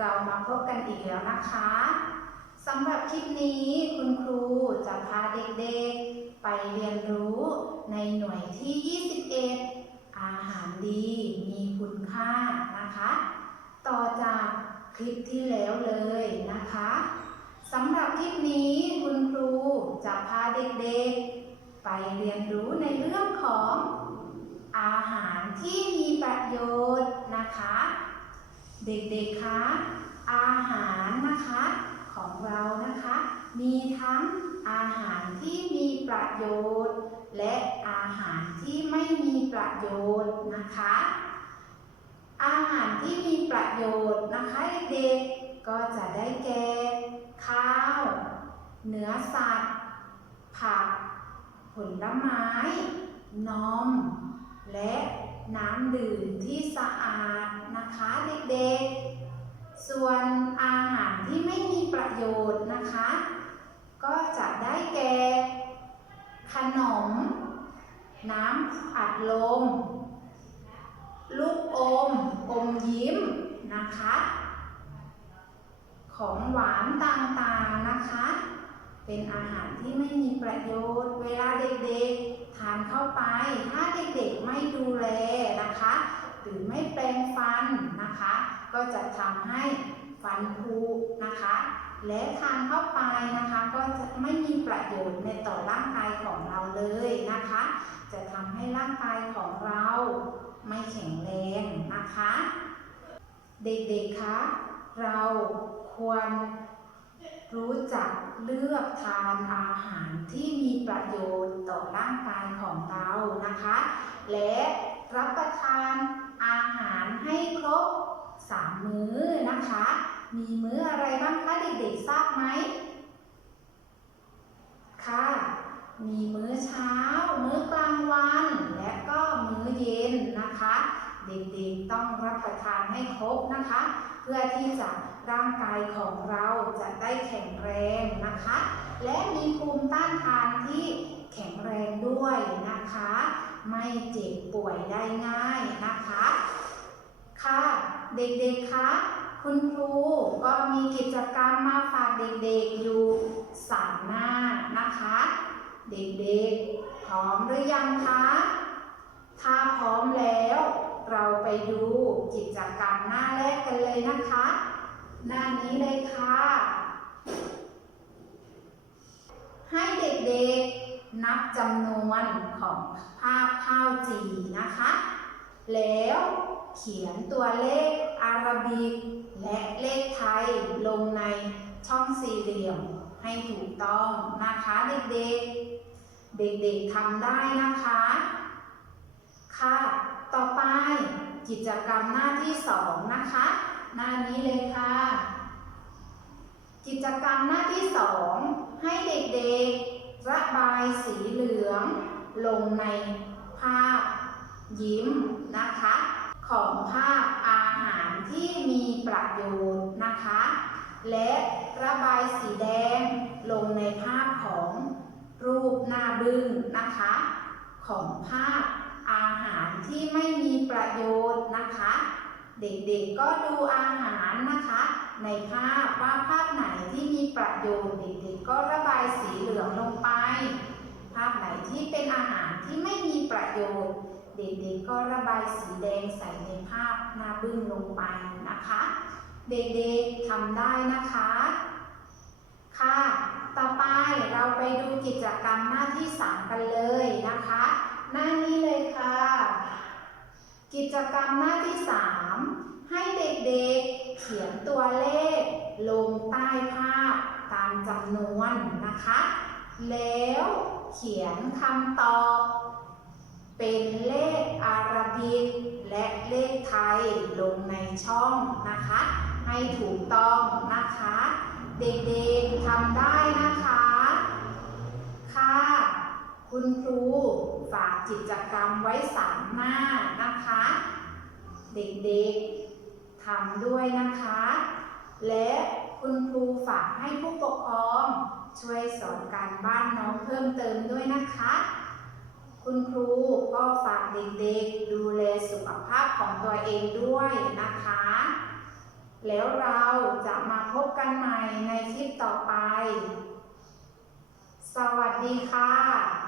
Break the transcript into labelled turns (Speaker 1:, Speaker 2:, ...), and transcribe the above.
Speaker 1: เรามาพบกันอีกแล้วนะคะสำหรับคลิปนี้คุณครูจะพาเด็กๆ ไปเรียนรู้ในหน่วยที่ 21 อาหารดีมีคุณค่านะคะ ต่อจากคลิปที่แล้วเลยนะคะสำหรับคลิปนี้คุณครูจะพาเด็กๆ ไปเรียนรู้ในเรื่องของอาหารที่มีประโยชน์นะคะ เด็กๆ คะ อาหารนะคะของเรานะคะ มีทั้งอาหารที่มีประโยชน์ และอาหารที่ไม่มีประโยชน์นะคะ อาหารที่มีประโยชน์นะคะเด็กๆก็จะได้แก่ข้าว เนื้อสัตว์ ผัก ผลไม้ นมำดื่มที่สะอาดนะคะเด็กๆ ส่วนอาหารที่ไม่มีประโยชน์นะคะ ก็จะได้แก่ขนม น้ำอัดลม ลูกอม อมยิ้มนะคะ ของหวานต่างๆนะคะ เป็นอาหารที่ไม่มีประโยชน์ เวลาเด็กๆ ทานเข้าไป ถ้าเด็กๆ ไม่ดูแล หรือไม่แปรงฟันนะคะ ก็จะทำให้ฟันผุนะคะ และทานเข้าไปนะคะ ก็จะไม่มีประโยชน์ในต่อร่างกายของเราเลยนะคะ จะทำให้ร่างกายของเราไม่แข็งแรงนะคะ เด็กๆคะเราควรรู้จักเลือกทานอาหารที่มีประโยชน์ต่อร่างกายของเรานะคะ และ รับประทานอาหารให้ครบสามมื้อนะคะ มีมื้ออะไรบ้างคะเด็กๆทราบไหมค่ะ มีมื้อเช้า มื้อกลางวัน และก็มื้อเย็นนะคะ เด็กๆต้องรับประทานให้ครบนะคะ เพื่อที่จะร่างกายของเราจะได้แข็งแรงนะคะ และมีภูมิต้านทานที่แข็งแรงด้วยนะคะ ไม่เจ็บป่วยได้ง่ายนะคะ ค่ะเด็กๆคะคุณครูก็มีกิจกรรมมาฝากเด็กๆอยู่สามหน้านะคะ เด็กๆพร้อมหรือยังคะถ้าพร้อมแล้ว เราไปดูกิจกรรมหน้าแรกกันเลยนะคะ หน้านี้เลยค่ะ ให้เด็กๆ นับจำนวนของภาพข้าวจีนะคะ แล้วเขียนตัวเลขอาราบิก และเลขไทยลงในช่องสี่เหลี่ยมให้ถูกต้องนะคะเด็กๆ เด็กๆทำได้นะคะ ค่ะ ต่อไปกิจกรรมหน้าที่สองนะคะ หน้านี้เลยค่ะ กิจกรรมหน้าที่สองให้เด็กๆ ระบายสีเหลือง ลงในภาพยิ้มนะคะ ของภาพอาหารที่มีประโยชน์นะคะ และระบายสีแดงลงในภาพของรูปหน้าบึ้งนะคะ ของภาพอาหารที่ไม่มีประโยชน์นะคะ เด็กๆก็ดูอาหารนะคะ ในภาพว่าภาพไหนที่มีประโยชน์เด็กๆก็ระบายสีเหลืองลงไป ภาพไหนที่เป็นอาหาร ที่ไม่มีประโยชน์ เด็กๆก็ระบายสีแดงใส่ในภาพหน้าบึ้งลงไปนะคะ เด็กๆทำได้นะคะ ค่ะ ต่อไปเราไปดูกิจกรรมหน้าที่ 3 กันเลยนะคะ หน้านี้เลยค่ะ กิจกรรมหน้าที่ 3 ให้เด็กๆเขียนตัวเลขลงใต้ภาพตามจำนวนนะคะ แล้วเขียนคำตอบ เป็นเลขอาราบิกและเลขไทยลงในช่องนะคะ ให้ถูกต้องนะคะ เด็กๆทำได้นะคะ ค่ะ คุณครูฝากกิจกรรมไว้สามหน้านะคะ เด็กๆทำด้วยนะคะ และคุณครูฝากให้ผู้ปกครอง ช่วยสอนการบ้านน้องเพิ่มเติมด้วยนะคะ คุณครูก็ฝากเด็กๆดูแลสุขภาพของตัวเองด้วยนะคะ แล้วเราจะมาพบกันใหม่ในคลิปต่อไป สวัสดีค่ะ